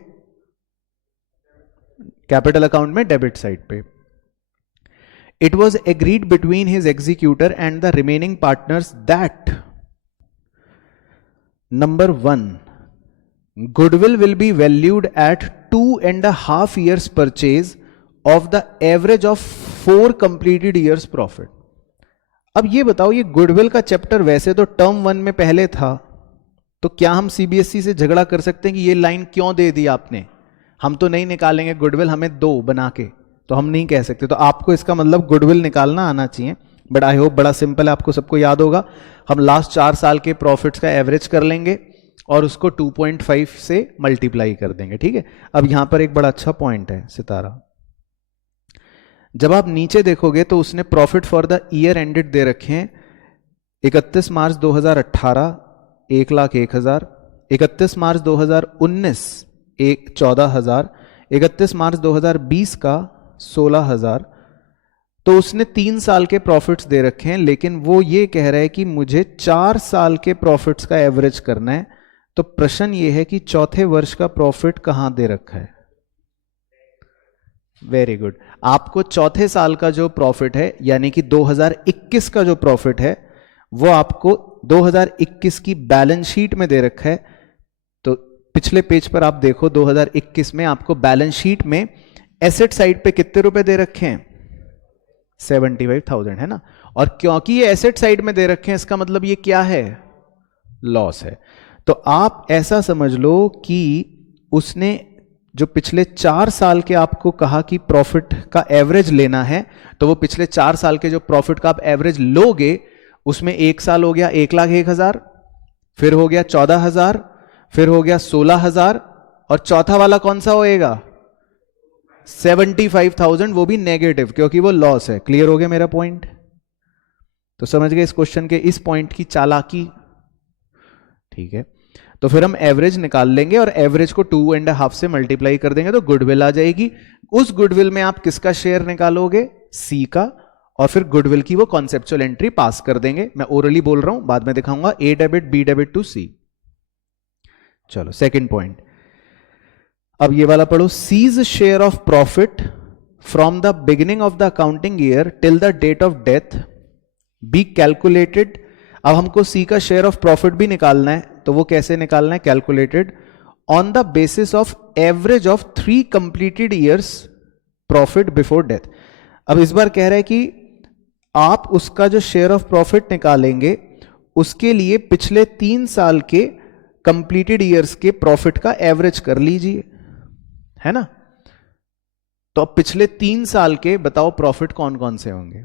कैपिटल अकाउंट में डेबिट साइड पे। It was agreed between his executor and the remaining partners that number 1, goodwill will be valued at 2.5 years purchase of the average of 4 completed years profit। अब ये बताओ, ये goodwill का chapter वैसे तो term 1 में पहले था, तो क्या हम सीबीएसई से झगड़ा कर सकते हैं कि ये लाइन क्यों दे दी आपने, हम तो नहीं निकालेंगे गुडविल, हमें दो बना के, तो हम नहीं कह सकते। तो आपको इसका मतलब गुडविल निकालना आना चाहिए, बट आई होप बड़ा सिंपल है, आपको सबको याद होगा। हम लास्ट 4 साल के प्रॉफिट्स का एवरेज कर लेंगे और उसको 2.5 से मल्टीप्लाई कर देंगे, ठीक है। अब यहां पर एक बड़ा अच्छा पॉइंट है सितारा, जब आप नीचे देखोगे तो उसने profit for the year ended दे रखे हैं 31 मार्च 2018 1,01,000, 31 मार्च 2019 14,000, 31 मार्च 2020 का 16,000। तो उसने 3 साल के प्रॉफिट्स दे रखे हैं, लेकिन वो ये कह रहा है कि मुझे 4 साल के प्रॉफिट्स का एवरेज करना है। तो प्रश्न ये है कि चौथे वर्ष का प्रॉफिट कहां दे रखा है? Very good. आपको चौथे साल का जो प्रॉफिट है यानी कि 2021 का जो प्रॉफिट है वो आपको 2021 की बैलेंस शीट में दे रखा है। तो पिछले पेज पर आप देखो, 2021 में आपको बैलेंस शीट में एसेट साइड पे कितने रुपए दे रखे हैं? 75,000, है ना। और क्योंकि ये एसेट साइड में दे रखे हैं, इसका मतलब ये क्या है? लॉस है। तो आप ऐसा समझ लो कि उसने जो पिछले 4 साल के आपको कहा कि प्रॉफिट का एवरेज लेना है, तो वो पिछले 4 साल के जो प्रॉफिट का आप एवरेज लोगे, उसमें एक साल हो गया 1,01,000, फिर हो गया 14,000, फिर हो गया 16,000, और चौथा वाला कौन सा होएगा? 75,000, वो भी नेगेटिव क्योंकि वो लॉस है। क्लियर हो गया मेरा पॉइंट? तो समझ गए इस क्वेश्चन के इस पॉइंट की चालाकी? ठीक है, तो फिर हम एवरेज निकाल लेंगे और एवरेज को 2.5 से मल्टीप्लाई कर देंगे तो गुडविल आ जाएगी। उस गुडविल में आप किसका शेयर निकालोगे? सी का, और फिर गुडविल की वो कॉन्सेप्चुअल एंट्री पास कर देंगे। मैं ओरली बोल रहा हूं, बाद में दिखाऊंगा। A debit B debit to C. चलो सेकंड पॉइंट, अब ये वाला पढ़ो। C's share of profit from the beginning of the accounting year till the date of death be calculated. अब हमको सी का शेयर ऑफ प्रॉफिट भी निकालना है, तो वो कैसे निकालना है? Calculated on the basis of average of 3 completed years profit before death. अब इस बार कह रहा है कि आप उसका जो शेयर ऑफ प्रॉफिट निकालेंगे उसके लिए पिछले 3 साल के कंप्लीटेड ईयर्स के प्रॉफिट का एवरेज कर लीजिए, है ना। तो अब पिछले 3 साल के बताओ प्रॉफिट कौन कौन से होंगे?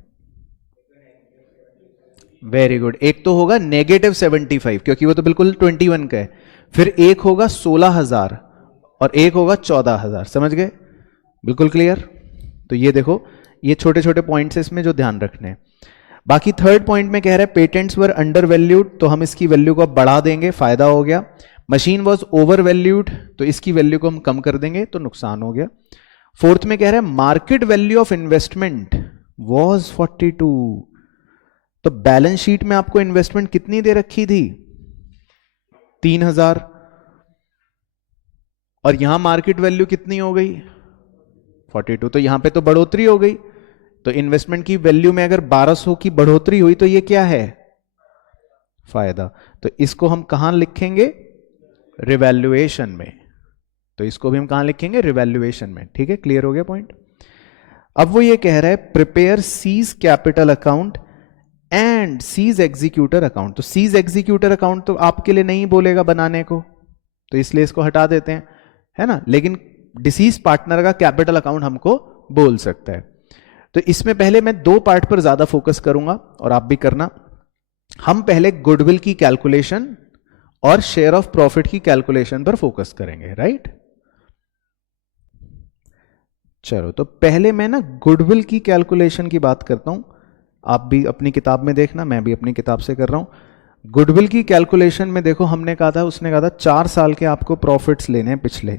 Very good. एक तो होगा -75 क्योंकि वो तो बिल्कुल 21 का है, फिर एक होगा 16,000 और एक होगा 14,000। समझ गए? बिल्कुल क्लियर। तो ये देखो, ये छोटे छोटे पॉइंट्स इसमें जो ध्यान रखने हैं। बाकी थर्ड पॉइंट में कह रहा है पेटेंट्स वर अंडर वैल्यूड, तो हम इसकी वैल्यू को बढ़ा देंगे, फायदा हो गया। मशीन वॉज ओवर वैल्यूड, तो इसकी वैल्यू को हम कम कर देंगे तो नुकसान हो गया। फोर्थ में कह रहा है market value of investment was 42, तो बैलेंस शीट में आपको इन्वेस्टमेंट कितनी दे रखी थी? 3,000, और यहां मार्केट वैल्यू कितनी हो गई? 42, तो यहां पे तो बढ़ोतरी हो गई। तो इन्वेस्टमेंट की वैल्यू में अगर 1,200 की बढ़ोतरी हुई तो ये क्या है? फायदा। तो इसको हम कहां लिखेंगे? रिवैल्यूएशन में। तो इसको भी हम कहां लिखेंगे? रिवैल्यूएशन में। ठीक है, क्लियर हो गया पॉइंट। अब वो ये कह रहा है prepare C's capital account and C's executor account. तो सीज एग्जीक्यूटर अकाउंट तो आपके लिए नहीं बोलेगा बनाने को, तो इसलिए इसको हटा देते हैं, है ना। लेकिन डिसीज पार्टनर का कैपिटल अकाउंट हमको बोल सकता है। तो इसमें पहले मैं 2 पार्ट पर ज्यादा फोकस करूंगा और आप भी करना। हम पहले गुडविल की कैलकुलेशन और शेयर ऑफ प्रॉफिट की कैलकुलेशन पर फोकस करेंगे, राइट। चलो, तो पहले मैं ना गुडविल की कैलकुलेशन की बात करता हूं। आप भी अपनी किताब में देखना, मैं भी अपनी किताब से कर रहा हूं। गुडविल की कैलकुलेशन में देखो, हमने कहा था, उसने कहा था 4 साल के आपको प्रॉफिट्स लेने हैं पिछले।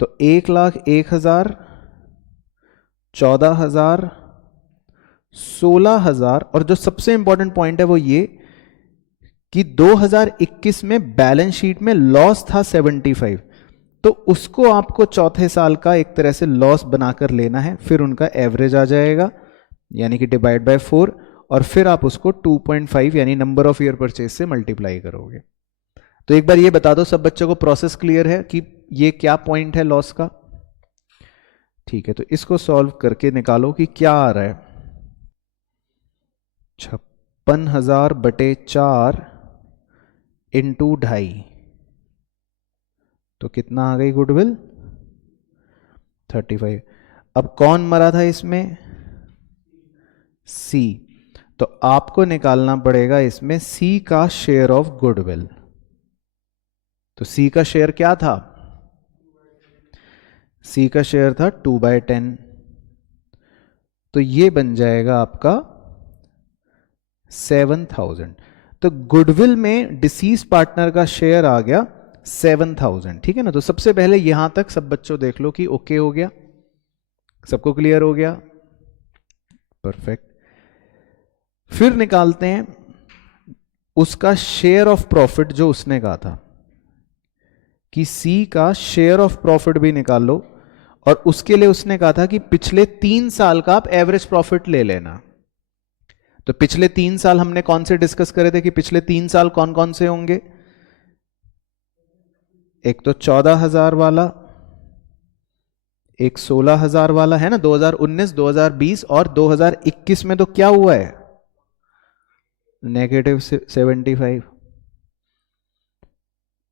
तो 1,01,000, 14,000, 16,000, और जो सबसे इंपॉर्टेंट पॉइंट है वो ये कि 2021 में बैलेंस शीट में लॉस था 75, तो उसको आपको चौथे साल का एक तरह से लॉस बनाकर लेना है, फिर उनका एवरेज आ जाएगा यानी कि डिवाइड बाय 4, और फिर आप उसको 2.5 यानी नंबर ऑफ ईयर परचेज से मल्टीप्लाई करोगे। तो एक बार ये बता दो सब बच्चों को, प्रोसेस क्लियर है कि ये क्या पॉइंट है लॉस का? ठीक है, तो इसको सॉल्व करके निकालो कि क्या आ रहा है। 56,000 बटे 4 इंटू 2.5, तो कितना आ गई गुडविल? 35। अब कौन मरा था इसमें? सी। तो आपको निकालना पड़ेगा इसमें सी का शेयर ऑफ गुडविल। तो सी का शेयर क्या था? सी का शेयर था 2/10। तो ये बन जाएगा आपका 7,000। तो गुडविल में डिसीज पार्टनर का शेयर आ गया 7,000। ठीक है ना? तो सबसे पहले यहां तक सब बच्चों देख लो कि ओके हो गया, सबको क्लियर हो गया? परफेक्ट। फिर निकालते हैं उसका शेयर ऑफ प्रॉफिट जो उसने कहा था कि सी का शेयर ऑफ प्रॉफिट भी निकाल लो, और उसके लिए उसने कहा था कि पिछले 3 साल का आप एवरेज प्रॉफिट ले लेना। तो पिछले 3 साल हमने कौन से डिस्कस करे थे कि पिछले 3 साल कौन कौन से होंगे? एक तो 14,000 वाला, एक 16,000 वाला है ना, 2019, 2020 और 2021 में तो क्या हुआ है? -75।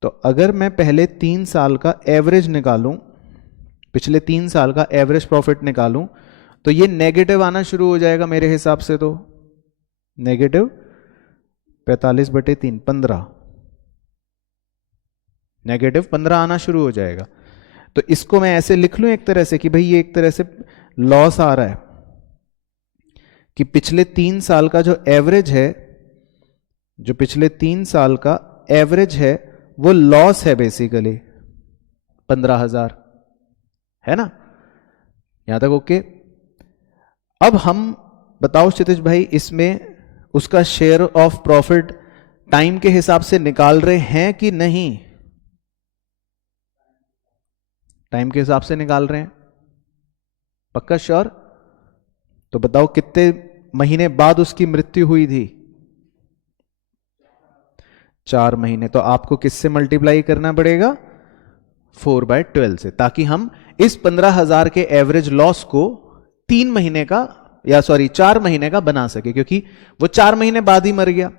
तो अगर मैं पहले 3 साल का एवरेज निकालूं, पिछले 3 साल का एवरेज प्रॉफिट निकालूं, तो ये नेगेटिव आना शुरू हो जाएगा मेरे हिसाब से। तो नेगेटिव 45/3, 15, नेगेटिव 15 आना शुरू हो जाएगा। तो इसको मैं ऐसे लिख लूं एक तरह से कि भाई ये एक तरह से लॉस आ रहा है कि पिछले 3 साल का जो एवरेज है, जो पिछले 3 साल का एवरेज है वो लॉस है बेसिकली 15,000, है ना? यहां तक ओके? अब हम बताओ क्षितिज भाई, इसमें उसका शेयर ऑफ प्रॉफिट टाइम के हिसाब से निकाल रहे हैं कि नहीं? टाइम के हिसाब से निकाल रहे हैं, पक्का श्योर? तो बताओ कितने महीने बाद उसकी मृत्यु हुई थी? 4 महीने। तो आपको किससे मल्टीप्लाई करना पड़ेगा? 4/12 से, ताकि हम इस 15,000 के एवरेज लॉस को 3 महीने का, या सॉरी 4 महीने का बना सके, क्योंकि वो 4 महीने बाद ही मर गया।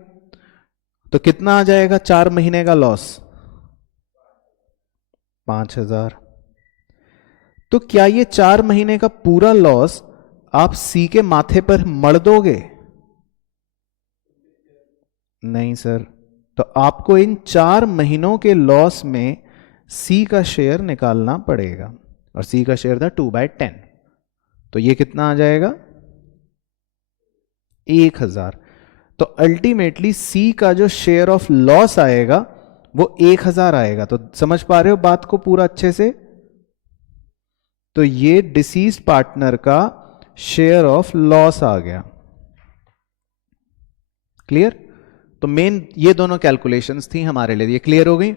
तो कितना आ जाएगा 4 महीने का लॉस? 5,000। तो क्या ये 4 महीने का पूरा लॉस आप सी के माथे पर मड़ दोगे? नहीं सर। तो आपको इन 4 महीनों के लॉस में सी का शेयर निकालना पड़ेगा, और सी का शेयर था 2/10। तो ये कितना आ जाएगा? 1,000। तो अल्टीमेटली सी का जो शेयर ऑफ लॉस आएगा वो 1,000 आएगा। तो समझ पा रहे हो बात को पूरा अच्छे से? तो ये डिसीज पार्टनर का शेयर ऑफ लॉस आ गया। क्लियर? तो मेन ये दोनों कैलकुलेशंस थी हमारे लिए, ये क्लियर हो गई।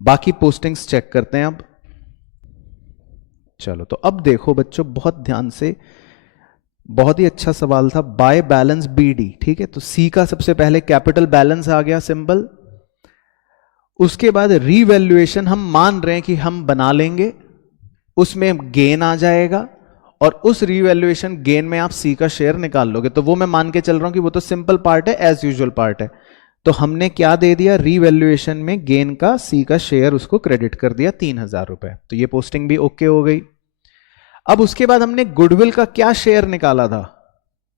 बाकी पोस्टिंग्स चेक करते हैं अब। चलो, तो अब देखो बच्चों बहुत ध्यान से, बहुत ही अच्छा सवाल था। बाय बैलेंस बीडी, ठीक है? तो सी का सबसे पहले कैपिटल बैलेंस आ गया, सिंपल। उसके बाद रीवैल्यूएशन हम मान रहे हैं कि हम बना लेंगे, उसमें गेन आ जाएगा, और उस रीवैल्यूएशन गेन में आप सी का शेयर निकाल लोगे। तो वो मैं मान के चल रहा हूं कि वो तो सिंपल पार्ट है, एज यूजुअल पार्ट है। तो हमने क्या दे दिया? रीवैल्यूएशन में गेन का सी का शेयर उसको क्रेडिट कर दिया 3,000 रुपए। तो ये पोस्टिंग भी ओके हो गई। अब उसके बाद हमने गुडविल का क्या शेयर निकाला था?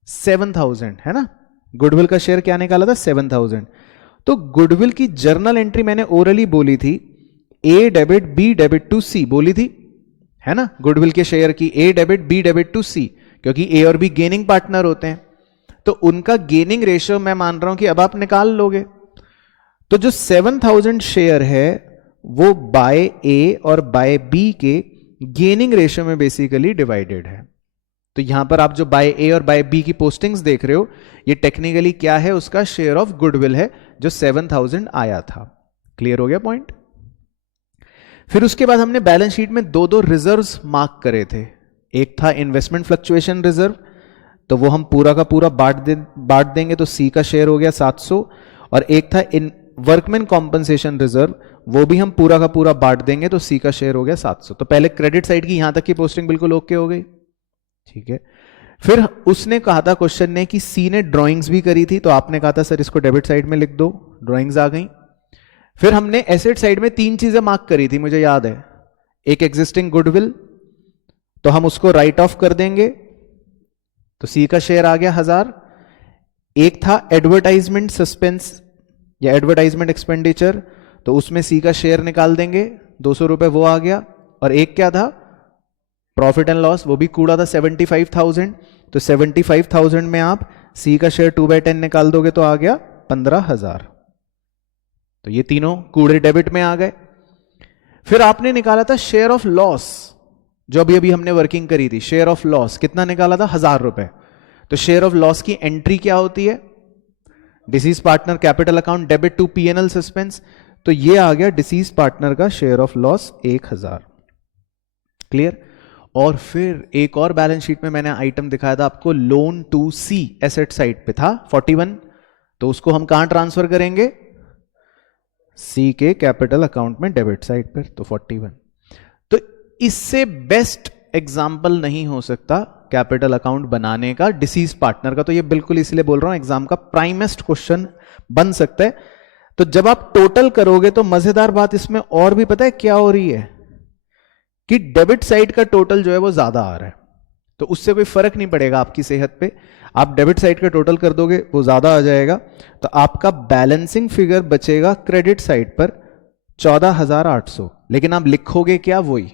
7,000, है ना? गुडविल का शेयर क्या निकाला था? 7,000। तो गुडविल की जर्नल एंट्री मैंने ओरली बोली थी, ए डेबिट बी डेबिट टू सी बोली थी, है ना? गुडविल के शेयर की ए डेबिट बी डेबिट टू सी, क्योंकि ए और बी गेनिंग पार्टनर होते हैं। तो उनका गेनिंग रेशियो मैं मान रहा हूं कि अब आप निकाल लोगे। तो जो 7,000 शेयर है वो बाय ए और बाय बी के गेनिंग रेशियो में बेसिकली डिवाइडेड है। तो यहां पर आप जो बाय ए और बाय बी की पोस्टिंग्स देख रहे हो, ये टेक्निकली क्या है? उसका शेयर ऑफ गुडविल है जो 7,000 आया था। क्लियर हो गया पॉइंट? फिर उसके बाद हमने बैलेंस शीट में 2-2 रिजर्व्स मार्क करे थे। एक था इन्वेस्टमेंट फ्लक्चुएशन रिजर्व, तो वो हम पूरा का पूरा बांट देंगे, तो सी का शेयर हो गया 700। और एक था इन वर्कमैन कॉम्पनसेशन रिजर्व, वो भी हम पूरा का पूरा बांट देंगे, तो सी का शेयर हो गया 700। तो पहले क्रेडिट साइड की यहां तक की पोस्टिंग बिल्कुल ओके हो गई, ठीक है? फिर उसने कहा था क्वेश्चन ने कि सी ने ड्राइंग्स भी करी थी, तो आपने कहा था सर इसको डेबिट साइड में लिख दो, ड्राइंग्स आ गई। फिर हमने एसेट साइड में 3 चीजें मार्क करी थी, मुझे याद है। एक एग्जिस्टिंग गुडविल, तो हम उसको राइट ऑफ कर देंगे, तो सी का शेयर आ गया 1000। एक था एडवर्टाइजमेंट सस्पेंस या एडवर्टाइजमेंट एक्सपेंडिचर, तो उसमें सी का शेयर निकाल देंगे, 200 रुपए वो आ गया, और एक क्या था, प्रॉफिट एंड लॉस, वो भी कूड़ा था 75,000, तो 75,000 में आप सी का शेयर 2/10 निकाल दोगे तो आ गया 15,000। तो ये तीनों कूड़े डेबिट में आ गए। फिर आपने निकाला था शेयर ऑफ लॉस, जो अभी अभी हमने वर्किंग करी थी, शेयर ऑफ लॉस कितना निकाला था, 1,000 रुपए। तो शेयर ऑफ लॉस की एंट्री क्या होती है, deceased partner capital account debit to PNL suspense, तो ये आ गया डिसीज पार्टनर का शेयर ऑफ लॉस 1,000। क्लियर। और फिर एक और बैलेंस शीट में मैंने आइटम दिखाया था आपको, loan to C asset side पे था 41, तो उसको हम कहां ट्रांसफर करेंगे, सी के कैपिटल अकाउंट में डेबिट साइड पर, तो 41। तो इससे बेस्ट एग्जाम्पल नहीं हो सकता कैपिटल अकाउंट बनाने का डिसीज पार्टनर का, तो ये बिल्कुल इसलिए बोल रहा हूं एग्जाम का प्राइमेस्ट क्वेश्चन बन सकता है। तो जब आप टोटल करोगे तो मजेदार बात इसमें और भी पता है क्या हो रही है, कि डेबिट साइड का टोटल जो है वो ज्यादा आ रहा है, तो उससे कोई फर्क नहीं पड़ेगा आपकी सेहत पे, आप डेबिट साइड का टोटल कर दोगे वो ज्यादा आ जाएगा, तो आपका बैलेंसिंग फिगर बचेगा क्रेडिट साइड पर 14,800, लेकिन आप लिखोगे क्या, वही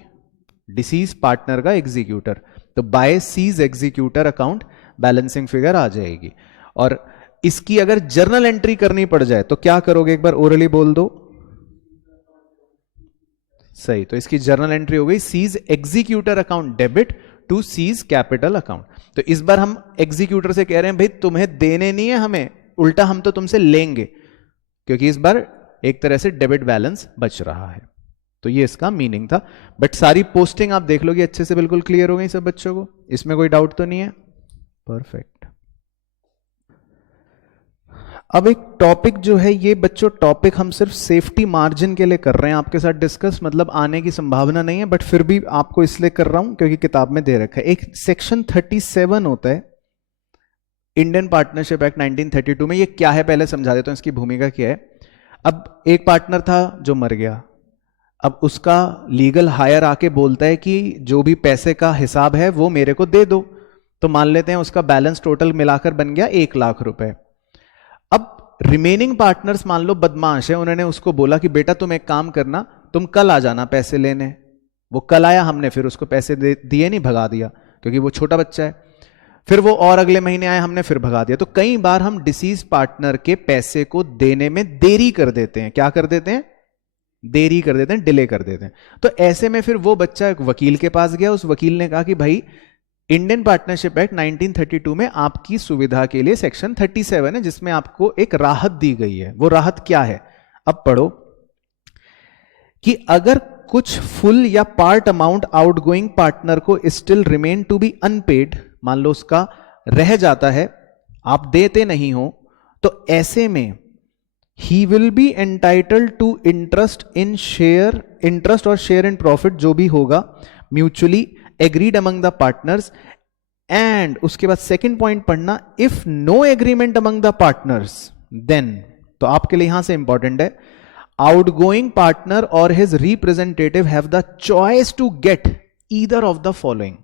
डिसीज पार्टनर का एग्जीक्यूटर, तो by C's executor account balancing figure आ जाएगी। और इसकी अगर जर्नल एंट्री करनी पड़ जाए तो क्या करोगे, एक बार ओरली बोल दो, सही, तो इसकी जर्नल एंट्री हो गई C's executor account debit to C's capital account. तो इस बार हम एग्जीक्यूटर से कह रहे हैं भाई तुम्हें देने नहीं है हमें, उल्टा हम तो तुमसे लेंगे, क्योंकि इस बार एक तरह से डेबिट बैलेंस बच रहा है। तो ये इसका मीनिंग था। बट सारी पोस्टिंग आप देख लोगे अच्छे से, बिल्कुल क्लियर हो गई सब बच्चों को, इसमें कोई डाउट तो नहीं है, परफेक्ट। अब एक टॉपिक जो है, ये बच्चों टॉपिक हम सिर्फ सेफ्टी मार्जिन के लिए कर रहे हैं आपके साथ डिस्कस, मतलब आने की संभावना नहीं है, बट फिर भी आपको इसलिए कर रहा हूं क्योंकि किताब में दे रखा है। एक सेक्शन 37 होता है इंडियन पार्टनरशिप एक्ट 1932 में, ये क्या है पहले समझा देता हूं, इसकी भूमिका क्या है। अब एक पार्टनर था जो मर गया, अब उसका लीगल हायर आके बोलता है कि जो भी पैसे का हिसाब है वो मेरे को दे दो, तो मान लेते हैं उसका बैलेंस टोटल मिलाकर बन गया 1 लाख रुपए। अब रिमेनिंग पार्टनर्स मान लो बदमाश है, उन्होंने उसको बोला कि बेटा तुम एक काम करना, तुम कल आ जाना पैसे लेने। वो कल आया, हमने फिर उसको पैसे दिए नहीं, भगा दिया, क्योंकि वो छोटा बच्चा है। फिर वो और अगले महीने आया, हमने फिर भगा दिया। तो कई बार हम डिसीज पार्टनर के पैसे को देने में देरी कर देते हैं। क्या कर देते हैं, देरी कर देते हैं, डिले कर देते हैं। तो ऐसे में फिर वो बच्चा एक वकील के पास गया, उस वकील ने कहा कि भाई इंडियन पार्टनरशिप एक्ट 1932 में आपकी सुविधा के लिए सेक्शन 37 है, जिसमें आपको एक राहत दी गई है। वो राहत क्या है, अब पढ़ो, कि अगर कुछ फुल या पार्ट अमाउंट आउटगोइंग पार्टनर को still remain to be unpaid, मान लो उसका रह जाता है, आप देते नहीं हो, तो ऐसे में he will be entitled to interest in share, interest और शेयर इन प्रॉफिट जो भी होगा mutually agreed among the partners. And उसके बाद सेकंड पॉइंट पढ़ना, if no agreement among the partners then, तो आपके लिए यहां से इंपॉर्टेंट है, आउटगोइंग पार्टनर और his representative have the choice to get either of the following.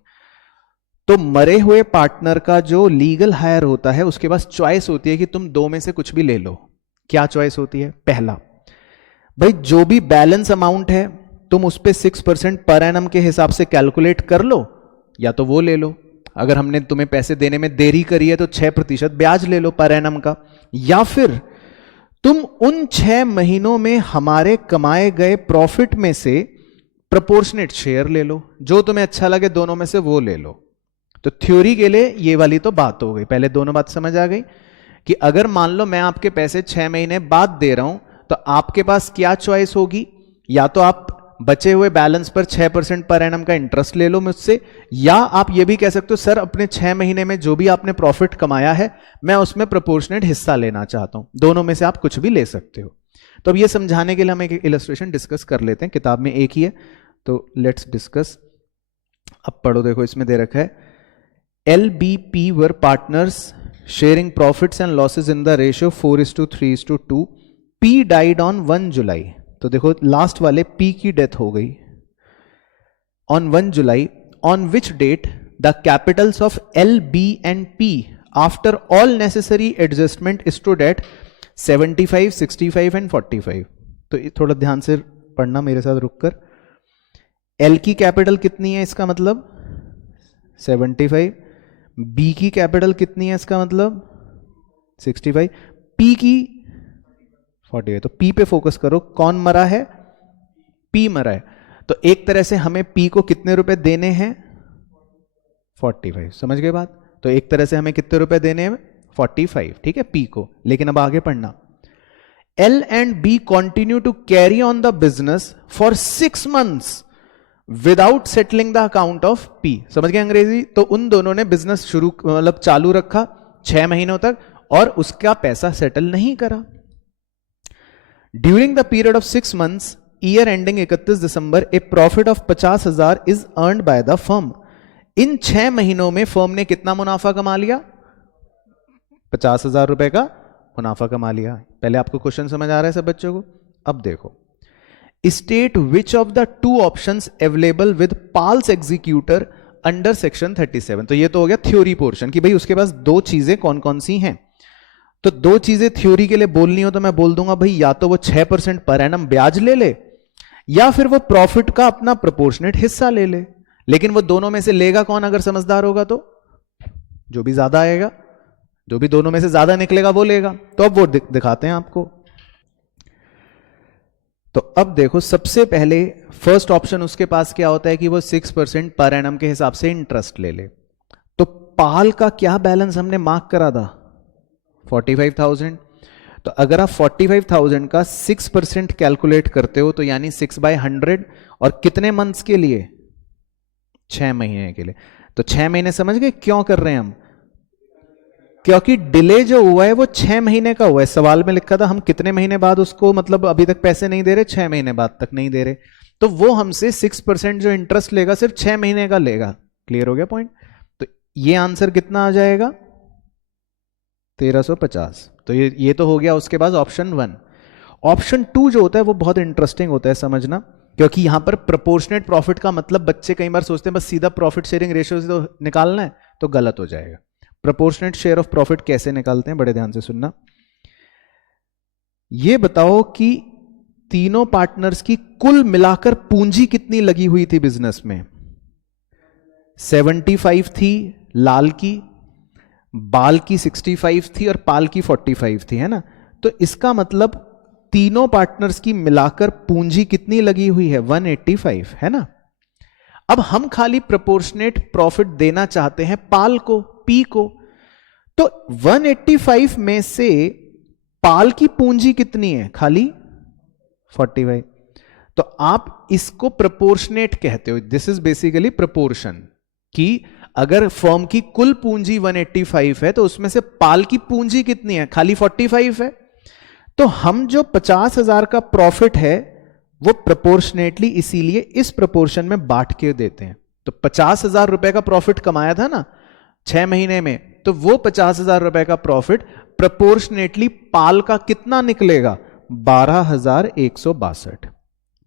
तो मरे हुए पार्टनर का जो लीगल हायर होता है उसके पास चॉइस होती है कि तुम दो में से कुछ भी ले लो। क्या चॉइस होती है, पहला, भाई जो भी बैलेंस अमाउंट है तुम उस पे 6% पर एनम के हिसाब से कैलकुलेट कर लो, या तो वो ले लो, अगर हमने तुम्हें पैसे देने में देरी करी है तो 6% ब्याज ले लो पर एनम का, या फिर तुम उन 6 महीनों में हमारे कमाए गए प्रॉफिट में से प्रोपोर्शनेट शेयर ले लो, जो तुम्हें अच्छा लगे दोनों में से वो ले लो। तो थ्योरी के लिए ये वाली तो बात हो गई, पहले दोनों बात समझ आ गई कि अगर मान लो मैं आपके पैसे 6 महीने बाद दे रहा हूं तो आपके पास क्या चॉइस होगी, या तो आप बचे हुए बैलेंस पर 6% पर एनम का इंटरेस्ट ले लो मुझसे, या आप ये भी कह सकते हो सर अपने 6 महीने में जो भी आपने प्रॉफिट कमाया है मैं उसमें प्रोपोर्शनेट हिस्सा लेना चाहता हूं। दोनों में से आप कुछ भी ले सकते हो। तो अब ये समझाने के लिए हम एक इलस्ट्रेशन डिस्कस कर लेते हैं, किताब में एक ही है तो लेट्स डिस्कस। अब पढ़ो, देखो इसमें दे रखा है, LBP were partners sharing profits and losses in the ratio 4:3:2. P died on 1 जुलाई। तो देखो लास्ट वाले P की डेथ हो गई on 1 July, on which date the capitals of L, B and P after all necessary adjustment stood at 75, 65 and 45। तो थोड़ा ध्यान से पढ़ना मेरे साथ रुककर। एल की कैपिटल कितनी है इसका मतलब 75, बी की कैपिटल कितनी है इसका मतलब 65, पी की 40 है। तो पी पे फोकस करो, कौन मरा है, पी मरा है। तो एक तरह से हमें पी को कितने रुपए देने हैं 45, समझ गए बात। तो एक तरह से हमें कितने रुपए देने हैं 45, ठीक है, पी को। लेकिन अब आगे पढ़ना, L and B continue to carry on the business for 6 months without settling the account of P. समझ गए अंग्रेजी। तो उन दोनों ने बिजनेस शुरू मतलब चालू रखा 6 महीनों तक और उसका पैसा सेटल नहीं करा। During the period of 6 months year ending 31 December a profit of 50,000 is earned by the firm. इन 6 महीनों में फर्म ने कितना मुनाफा कमा लिया 50,000 रुपए का मुनाफा कमा लिया। पहले आपको क्वेश्चन समझ आ रहा है सब बच्चों को। अब देखो, state which of the 2 options available with Pal's executor under section 37। तो ये तो हो गया थ्योरी पोर्शन कि भाई उसके पास 2 चीजें कौन कौन सी हैं। तो 2 चीजें थ्योरी के लिए बोलनी हो तो मैं बोल दूंगा भाई या तो वो 6% पर एनम ब्याज ले ले या फिर वो प्रॉफिट का अपना प्रोपोर्शनेट हिस्सा ले ले। लेकिन वो दोनों में से लेगा कौन अगर समझदार होगा तो जो भी ज्यादा आएगा, जो भी दोनों में से ज्यादा निकलेगा वो लेगा। तो अब वो दिखाते हैं आपको। तो अब देखो, सबसे पहले फर्स्ट ऑप्शन उसके पास क्या होता है कि वो 6% पर एनम के हिसाब से इंटरेस्ट ले ले। तो पाल का क्या बैलेंस हमने मार्क करा था 45,000। तो अगर आप 45,000 का 6% कैलकुलेट करते हो तो यानी 6/100 और कितने मंथ्स के लिए 6 महीने के लिए। तो 6 महीने समझ गए क्यों कर रहे हैं हम, क्योंकि डिले जो हुआ है वो 6 महीने का हुआ है। सवाल में लिखा था हम कितने महीने बाद उसको मतलब अभी तक पैसे नहीं दे रहे, 6 महीने बाद तक नहीं दे रहे। तो वो हमसे 6% जो इंटरेस्ट लेगा सिर्फ 6 महीने का लेगा। क्लियर हो गया पॉइंट। तो ये आंसर कितना आ जाएगा 1350। तो ये तो हो गया उसके बाद ऑप्शन 1। ऑप्शन 2 जो होता है वो बहुत इंटरेस्टिंग होता है समझना, क्योंकि यहां पर प्रोपोर्शनेट प्रॉफिट का मतलब बच्चे कई बार सोचते हैं बस सीधा प्रॉफिट शेयरिंग रेशियो से तो निकालना है, तो गलत हो जाएगा। प्रोपोर्शनेट शेयर ऑफ प्रॉफिट कैसे निकालते हैं बड़े ध्यान से सुनना। ये बताओ कि तीनों पार्टनर्स की कुल मिलाकर पूंजी कितनी लगी हुई थी बिजनेस में। 75 थी लाल की, बाल की 65 थी और पाल की 45 थी, है ना। तो इसका मतलब तीनों पार्टनर्स की मिलाकर पूंजी कितनी लगी हुई है 185, है ना। अब हम खाली प्रोपोर्शनेट प्रॉफिट देना चाहते हैं पाल को, पी को। तो 185 में से पाल की पूंजी कितनी है खाली 45। तो आप इसको प्रोपोर्शनेट कहते हो। दिस इज बेसिकली प्रोपोर्शन कि अगर फर्म की कुल पूंजी 185 है तो उसमें से पाल की पूंजी कितनी है खाली 45 है। तो हम जो 50,000 का प्रॉफिट है वो प्रोपोर्शनेटली इसीलिए इस प्रोपोर्शन में बांट के देते हैं। तो 50,000 रुपए का प्रॉफिट कमाया था ना 6 महीने में, तो वो 50,000 रुपए का प्रॉफिट प्रोपोर्शनेटली पाल का कितना निकलेगा 12,162।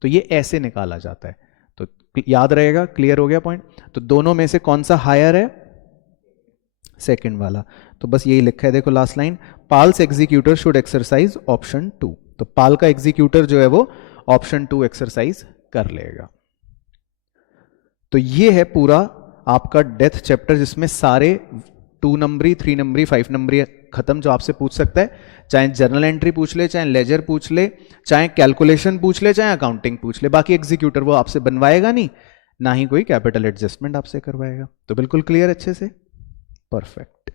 तो ये ऐसे निकाला जाता है। तो याद रहेगा, क्लियर हो गया पॉइंट। तो दोनों में से कौन सा हायर है सेकंड वाला। तो बस यही लिखा है देखो last line, Pal's executor should exercise option 2। तो पाल का एग्जीक्यूटर जो है वो ऑप्शन 2 एक्सरसाइज कर लेगा। तो ये है पूरा आपका डेथ चैप्टर जिसमें सारे 2 नंबरी 3 नंबरी 5 नंबरी खत्म जो आपसे पूछ सकता है, चाहे जर्नल एंट्री पूछ ले, चाहे लेजर पूछ ले, चाहे कैलकुलेशन पूछ ले, चाहे अकाउंटिंग पूछ ले। बाकी एग्जीक्यूटर वो आपसे बनवाएगा नहीं, ना ही कोई कैपिटल एडजस्टमेंट आपसे करवाएगा। तो बिल्कुल क्लियर अच्छे से, परफेक्ट।